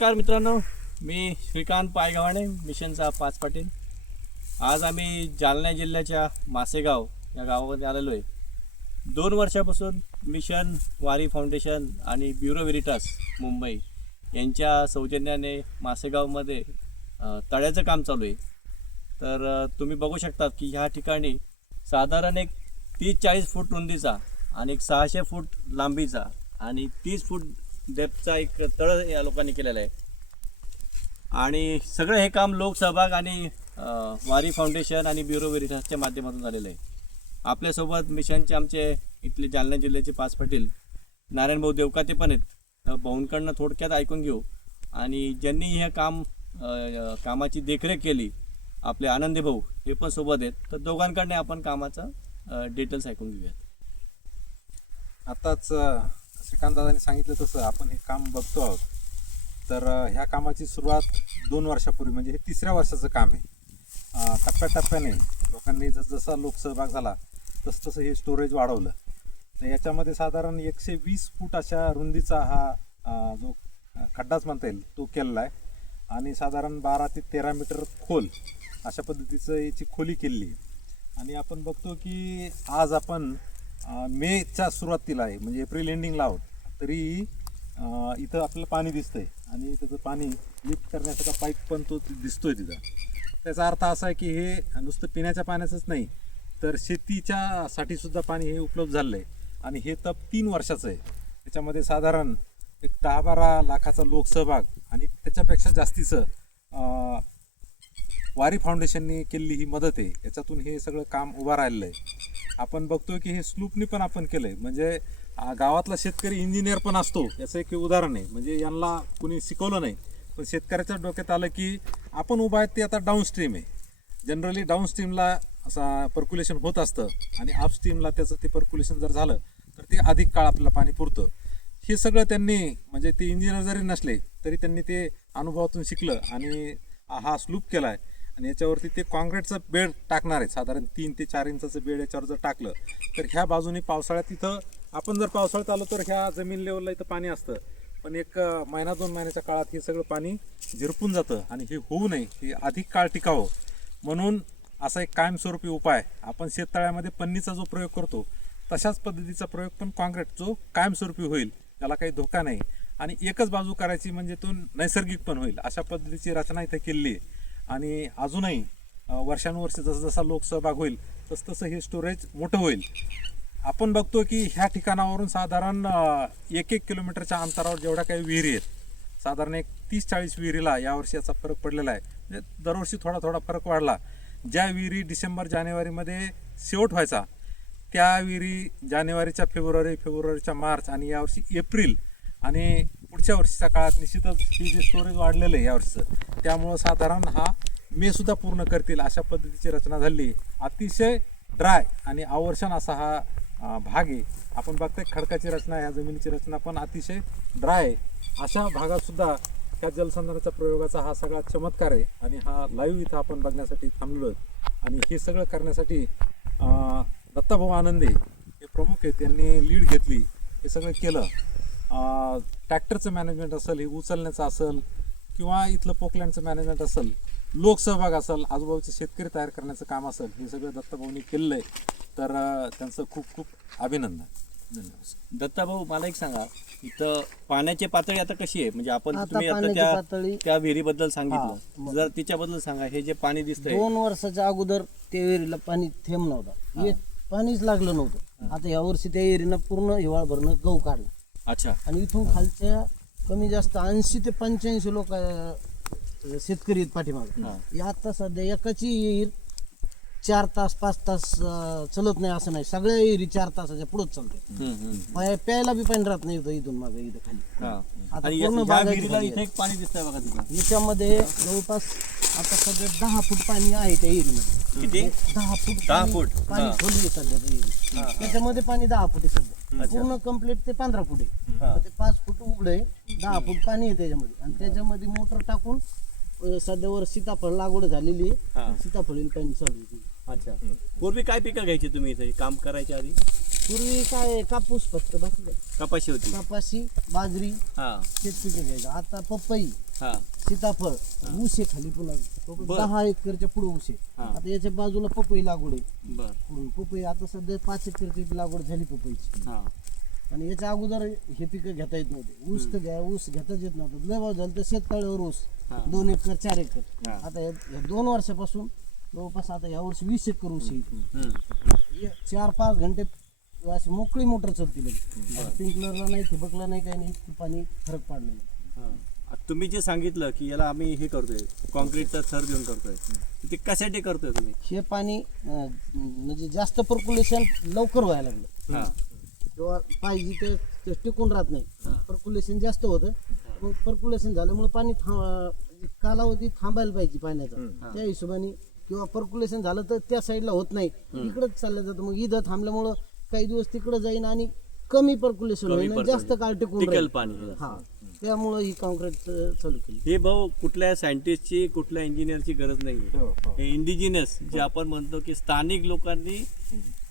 नमस्कार मित्रांनो, मी श्रीकांत पायगव्हाणे, मिशनचा पाच पाटील. आज आम्ही जालना जिल्ह्याच्या मासेगाव या गावामध्ये आलेलो आहे. 2 वर्षापासून मिशन, वारी फाउंडेशन आणि ब्युरो व्हेरिटास मुंबई यांच्या सौजन्याने मासेगावमध्ये तळ्याचं काम चालू आहे. तर तुम्ही बघू शकतात की ह्या ठिकाणी साधारण एक 30-40 फूट रुंदीचा आणि एक 600 फूट लांबीचा आणि 30 फूट डेप्थचा एक तळ या लोकांनी केलेला आहे. आणि सगळं हे काम लोकसहभाग आणि वारी फाउंडेशन आणि ब्युरो व्हेरिटासच्या माध्यमातून झालेलं आहे. आपल्यासोबत मिशनचे आमचे इथले जालना जिल्ह्याचे पाच पाटील नारायण भाऊ देवकाते पण आहेत. भाऊंकडनं थोडक्यात ऐकून घेऊ. आणि ज्यांनी हे कामाची देखरेख केली आपले आनंदी भाऊ हे पण सोबत आहेत. तर दोघांकडनं आपण कामाचा डिटेल्स ऐकून घेऊयात. आताच श्रीकांत दादांनी सांगितलं तसं आपण हे काम बघतो आहोत. तर ह्या कामाची सुरुवात 2 वर्षापूर्वी म्हणजे हे 3ऱ्या वर्षाचं काम आहे. टप्प्याटप्प्याने लोकांनी जसजसा लोकसहभाग झाला तसं हे स्टोरेज वाढवलं. तर याच्यामध्ये साधारण 120 फूट अशा रुंदीचा हा जो खड्डाच म्हणता येईल तो केलेला आहे. आणि साधारण 12 ते 13 मीटर खोल अशा पद्धतीचं याची खोली केलेली आहे. आणि आपण बघतो की आज आपण मेच्या सुरुवातीला आहे, म्हणजे एप्रिल एंडिंगला आहोत, तरी इथं आपल्याला पाणी दिसतंय आणि त्याचं पाणी लिफ्ट करण्याचा पाईप पण तो दिसतोय तिथं. त्याचा अर्थ असा आहे की हे नुसतं पिण्याच्या पाण्याचंच नाही तर शेतीच्यासाठी सुद्धा पाणी हे उपलब्ध झालं आहे. आणि हे तर 3 वर्षाचं आहे. त्याच्यामध्ये साधारण एक 10-12 लाखाचा लोकसहभाग आणि त्याच्यापेक्षा जास्तीचं वारी फाउंडेशनने केलेली ही मदत आहे. याच्यातून हे सगळं काम उभं राहिलेलं आहे. आपण बघतोय की हे स्लूपनी पण आपण केलंय. म्हणजे गावातला शेतकरी इंजिनियर पण असतो याचं एक उदाहरण आहे. म्हणजे यांना कुणी शिकवलं नाही पण शेतकऱ्याच्या डोक्यात आलं की आपण उभा आहे ते आता डाऊनस्ट्रीम आहे. जनरली डाऊनस्ट्रीमला असा पर्क्युलेशन होत असतं आणि अपस्ट्रीमला त्याचं ते पर्क्युलेशन जर झालं तर ते अधिक काळ आपल्याला पाणी पुरतं. हे सगळं त्यांनी म्हणजे ते इंजिनियर जरी नसले तरी त्यांनी ते अनुभवातून शिकलं आणि हा स्लूप केला आहे. आणि याच्यावरती ते कॉन्क्रीटचं बेड टाकणार आहे. साधारण 3 ते 4 इंचाचं बेड याच्यावर जर टाकलं तर ह्या बाजूने पावसाळ्यात इथं आपण जर पावसाळ्यात आलो तर ह्या जमीन लेवलला इथं पाणी असतं. पण एक महिना 2 महिन्याच्या काळात हे सगळं पाणी झिरपून जातं. आणि हे होऊ नये, हे अधिक काळ टिकावं म्हणून असा एक कायमस्वरूपी उपाय आपण शेततळ्यामध्ये पन्नीचा जो प्रयोग करतो तशाच पद्धतीचा प्रयोग पण कॉन्क्रीट जो कायमस्वरूपी होईल, त्याला काही धोका नाही आणि एकच बाजू करायची म्हणजे तो नैसर्गिक पण होईल अशा पद्धतीची रचना इथं केलेली आहे. आणि अजूनही वर्षानुवर्ष जसं लोकसहभाग होईल तसं हे स्टोरेज मोठं होईल. आपण बघतो की ह्या ठिकाणावरून साधारण 1-1 किलोमीटरच्या अंतरावर जेवढ्या काही विहिरी आहेत, साधारण एक 30-40 विहिरीला यावर्षी याचा फरक पडलेला आहे. म्हणजे दरवर्षी थोडा थोडा फरक वाढला. ज्या विहिरी डिसेंबर-जानेवारीमध्ये शेवट व्हायचा त्या विहिरी जानेवारीच्या फेब्रुवारीच्या मार्च आणि यावर्षी एप्रिल आणि पुढच्या वर्षीच्या काळात निश्चितच ही जे स्टोरेज वाढलेलं आहे यावर्षीचं, त्यामुळं साधारण हा मेसुद्धा पूर्ण करतील अशा पद्धतीची रचना झाली. अतिशय ड्राय आणि आवर्षण असा हा भाग आहे. आपण बघतोय खडकाची रचना, ह्या जमिनीची रचना पण अतिशय ड्राय आहे. अशा भागातसुद्धा ह्या जलसंधारणाच्या प्रयोगाचा हा सगळा चमत्कार आहे. आणि हा लाईव्ह इथं आपण बघण्यासाठी थांबलो आहे. आणि हे सगळं करण्यासाठी दत्ताभाऊ आनंदे हे प्रमुख आहेत, त्यांनी लीड घेतली, हे सगळं केलं. ट्रॅक्टरचं मॅनेजमेंट असेल, हे उचलण्याचं असेल किंवा इथलं पोकलँडचं मॅनेजमेंट असेल, लोकसहभाग असेल, आजूबाजूचे शेतकरी तयार करण्याचं काम असेल, हे सगळं दत्ताभाऊंनी केलेलं आहे. तर त्यांचं खूप खूप अभिनंदन. धन्यवाद. दत्ताभाऊ, मला एक सांगा, इथं पाण्याची पातळी आता कशी आहे? म्हणजे आपण तुम्ही आता पातळी त्या विहिरीबद्दल सांगितलं, जर तिच्याबद्दल सांगा. हे जे पाणी दिसतंय 2 वर्षाच्या अगोदर त्या विहिरीला पाणी थेंब नव्हता, पाणीच लागलं नव्हतं. आता या वर्षी त्या विहिरीनं पूर्ण हिवाळभरनं गहू काढला. अच्छा. आणि इथून खालच्या कमी जास्त 80 ते 85 लोक शेतकरी आहेत पाठीमागे. आता सध्या एकाची विहीर 4 तास 5 तास चलत नाही असं नाही, सगळ्या विहिरी 4 तासाच्या पुढेच चालते. प्यायला बी पाणी राहत नाही इथून मागे इथं खाली. आता पूर्ण विहिरीला इथे एक पाणी दिसतंय बघा तिथं. याच्यामध्ये जवळपास आता सध्या 10 फूट पाणी आहे त्या विहिरीमध्ये. किती? 10 फूट पाणी खोली आहे सध्या त्या विहिरी. त्याच्यामध्ये पाणी 10 फूट आहे सध्या. पूर्ण कम्प्लीट ते 15 फूट आहे. ते 5 फूट उघड आहे, 10 फूट पाणी आहे त्याच्यामध्ये. आणि त्याच्यामध्ये मोटर टाकून सध्यावर सीताफळ लागवड झालेली आहे. सीताफळीला पाणी चालू आहे. अच्छा. पूर्वी काय पिकं घ्यायची तुम्ही इथे काम करायच्या आधी? पूर्वी काय कापूस फक्त, बाकी काय कपाशी होती. कपाशी, बाजरी, हा. तेच पिकं घ्यायचं. आता पपई, हा सीताफळ, ऊस आहे खाली पुन्हा बर. 10 एकरच्या पुढे ऊस आहे. हा. आता याच्या बाजूला पपई लागवड आहे. बर पुढून पपई आता सध्या 5 एकरची लागवड झाली पपईची. हा आणि याच्या अगोदर हे पिकं घेता येत नव्हते. ऊस तर ऊस घेताच येत नव्हतं. लय भाव झालं तर शेततळ्यावर ऊस हा. 2 एकर 4 एकर. हा. आता या 2 वर्षापासून जवळपास आता यावर्षी 20 एकर ऊस येईल. हम्म. 4-5 घंटे अशी मोकळी मोटर चालते स्प्रिंकलरला नाही, ठिबकला नाही, काही नाही, इतकं पाणी फरक पडलेलं आहे. हा. तुम्ही जे सांगितलं की याला आम्ही हे करतोय कॉन्क्रीटचा थर देऊन करतोय, ते कशासाठी करतोय तुम्ही? हे पाणी म्हणजे जास्त पर्क्युलेशन लवकर व्हायला लागलं हा किंवा पाहिजे ते टिकून राहत नाही. पर्क्युलेशन जास्त होतं. मग पर्क्युलेशन झाल्यामुळे पाणी कालावधी थांबायला पाहिजे पाण्याचा, त्या हिशोबाने. किंवा पर्क्युलेशन झालं तर त्या साईडला होत नाही, इकडंच चाललं जातं. मग इथं थांबल्यामुळं काही दिवस तिकडं जाईन आणि कमी पर्क्युलेशन होईल आणि जास्त काळ टिकून टिकेल राहील. पाणी. हा, त्यामुळं ही कॉन्क्रीट चालू केली. हे भाऊ कुठल्या सायंटिस्टची कुठल्या इंजिनियरची गरज नाही. हे इंडिजिनस जे आपण म्हणतो की स्थानिक लोकांनी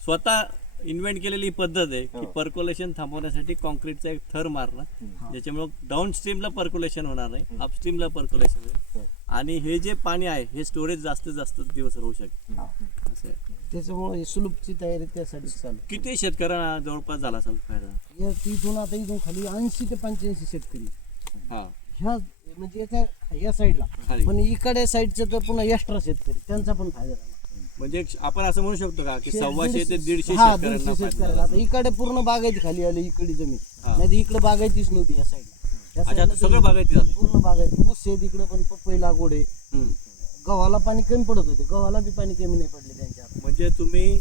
स्वतः इन्व्हेंट केलेली ही पद्धत आहे की पर्क्युलेशन थांबवण्यासाठी कॉन्क्रीटचा एक थर मारणं, ज्याच्यामुळे डाऊन स्ट्रीमला पर्क्युलेशन होणार नाही, अपस्ट्रीमला पर्क्युलेशन होईल आणि हे जे पाणी आहे हे स्टोरेज जास्तीत जास्त दिवस राहू शकते. असं आहे. त्याच्यामुळे ही सुलभची तयारी त्यासाठी चालू. किती शेतकऱ्यांना जवळपास झाला असेल फायदा? इथून आता इथून खाली 80 ते 85 शेतकरी हा ह्या म्हणजे या साईडला, खाली. पण इकडे साईडचे तर पुन्हा एक्स्ट्रा शेतकरी त्यांचा पण फायदा झाला. म्हणजे आपण असं म्हणू शकतो का की 125 ते 150 हा, शेतकऱ्यांना 150 फायदा शेतकऱ्याला. झाला? आता इकडे पूर्ण बागायती खाली आली, इकडे जमीन हा. नाही तर इकडे बागायतीच नव्हती या साईडला. या अच्छा, साईडला आता सगळं बागायती झालं. पूर्ण बागायती. ऊस आहे तिकडे, पण पपई लागवड आहे. हम्म. गव्हाला पाणी कमी पडत होते, गव्हाला बी पाणी कमी नाही पडले त्यांच्या आता. म्हणजे तुम्ही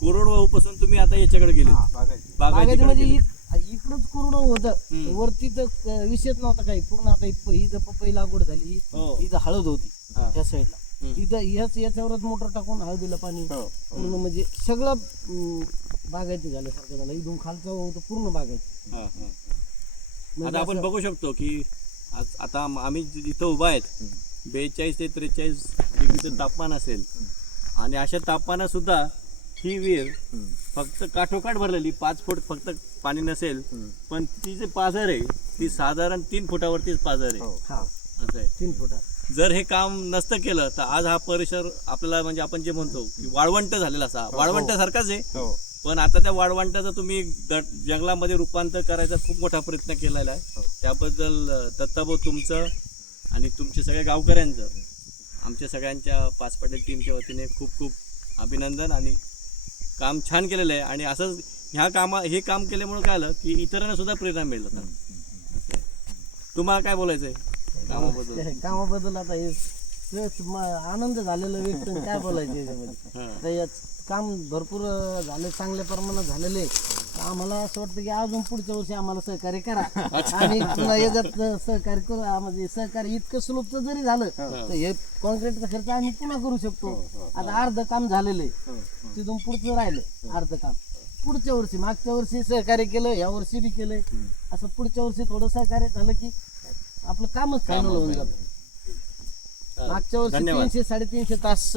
कोरडवाहू पासून तुम्ही आता याच्याकडे गेले बागायती बागायतीकडे म्हणजे गेले. इकडंच कोरडं होतं, हम्म. वरती तर विषयच नव्हता काही. पूर्ण आता इथं पपई लागवड झाली, हो. इथं हळद होती हा. त्या साईडला. हम्म. इथं याच्यावरच मोटर टाकून हळदीला पाणी पूर्ण म्हणजे सगळं बागायती झाल्यासारखं झालं. इथून खालचं होतं पूर्ण बागायती. हा, हा. म्हणजे आता आपण असं- बघू शकतो की आता आम्ही जिथं उभा आहेत 42 ते 43 डिग्रीचं तापमान असेल आणि अशा तापमानात सुद्धा ही विहीर फक्त काठोकाठ भरलेली 5 फूट फक्त पाणी नसेल, पण ती जे पाझर आहे ती साधारण 3 फुटावरतीच पाझर आहे. हा, असं आहे. 3 फुटात. जर हे काम नसतं केलं तर आज हा परिसर आपल्याला म्हणजे आपण जे म्हणतो की वाळवंट झालेला असा वाळवंटासारखाच आहे. पण आता त्या वाळवंटाचं तुम्ही जंगलामध्ये रूपांतर करायचा खूप मोठा प्रयत्न केलेला आहे. त्याबद्दल दत्ताभाऊ तुमचं आणि तुमच्या सगळ्या गावकऱ्यांचं आमच्या सगळ्यांच्या पाच पाटील टीमच्या वतीने खूप खूप अभिनंदन. आणि काम छान केलेलं आहे आणि असंच हे काम केल्यामुळे काय आलं की इतरांना सुद्धा प्रेरणा मिळेल. आता असं आहे. तुम्हाला काय बोलायचं आहे कामाबद्दल? कामाबद्दल आता हे आनंद झालेला व्यक्त काय बोलायचं याच्यामध्ये. हां. आता यात काम भरपूर झाले, चांगल्या प्रमाणात झालेले. आम्हाला असं वाटतं की अजून पुढच्या वर्षी आम्हाला सहकार्य करा आणि पुन्हा याच्यात सहकार्य करू. म्हणजे सहकार्य इतकं सुलभचं जरी झालं तर हे कॉन्क्रीटचा खर्च आम्ही पुन्हा करू शकतो. आता अर्ध काम झालेलं आहे, तिथून पुढचं राहिलं अर्ध काम. पुढच्या वर्षी, मागच्या वर्षी सहकार्य केलं, या वर्षी बी केलंय. असं पुढच्या वर्षी थोडं सहकार्य झालं की आपलं कामच फायनल होऊन जातं. मागच्या वर्षी धन्यवाद. 300-350 तास